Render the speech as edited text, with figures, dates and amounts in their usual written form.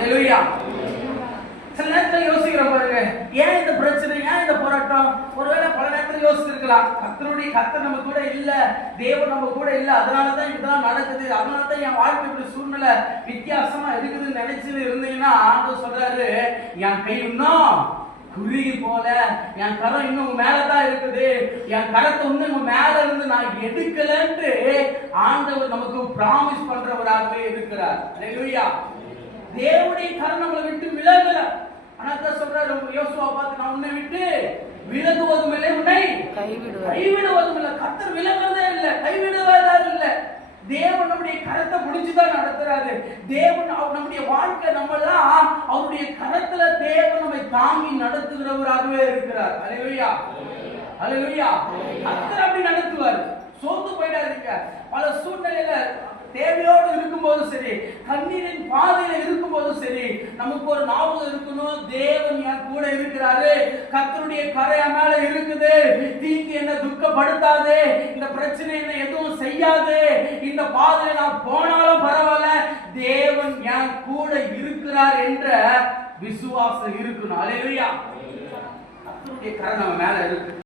அல்லேலூயா. சில நேரத்தில் யோசிக்கிற பாருங்க, ஏன் இந்த பிரச்சனை, ஏன் இந்த போராட்டம்? ஒருவேளை பல நேரத்தில் யோசிச்சிருக்கலாம், கர்த்தர் நம்ம கூட இல்ல, தேவன் நம்ம கூட இல்ல, அதனாலதான் இதெல்லாம் நடக்குது, அதனாலதான் என் வாழ்க்கை இப்படி சூழ்நிலை வித்தியாசமா இருக்குதுன்னு நினைச்சு இருந்தீங்கன்னா, ஆண்டவர் சொல்றாரு, என் கை இன்னும் குருகி போல, என் கரம் இன்னும் மேலதான் இருக்குது, என் கரத்தை இன்னும் மேல இருந்து நான் எடுக்கலன்ட்டு ஆண்டவர் நமக்கு பிராமிஸ் பண்றவராகவே இருக்கிறார். அல்லேலூயா. தேவனுடைய கரம் நம்மளை விட்டு விலகல. ஆனா சொல்றாரு யோசுவா பார்த்து, நான் உன்னை விட்டு விலகுவதும் இல்லை, உன்னை கைவிடுவதும் இல்லை. கர்த்தர் விலகுறதே இல்லை, கைவிடுவதா இல்லை. தேவன் நம்முடைய கரத்தை பிடிச்சுதான் நடத்துறாரு. தேவன் நம்முடைய வாழ்க்கை நம்மெல்லாம் அவருடைய கரத்துல தேவன் நம்மை தாங்கி நடத்துகிறவராகவே இருக்கிறார். அல்லேலூயா, அல்லேலூயா. கர்த்தர் அப்படி நடத்துவார். சோர்ந்து போயிடாதீங்க. பல சூழ்நிலையில தேவையோடு இருக்கும்போது சரி, கண்ணீரின் பாதையில இருக்கும்போதும் சரி, நமக்கு ஒரு ஞாபகம் இருக்கணும், தேவன் என் கூட இருக்கிறாரு, கர்த்தருடைய கரை மேல இருக்குது, தீங்கு என்ன துக்கப்படுத்தாது, இந்த பிரச்சனை என்ன எதுவும் செய்யாது, இந்த பாதையில நான் போனாலும் பரவாயில்ல, தேவன் என் கூட இருக்கிறார் என்ற விசுவாசம் இருக்கணும். அல்லேலூயா. கர்த்தருடைய கரை நம்ம மேல இருக்கு.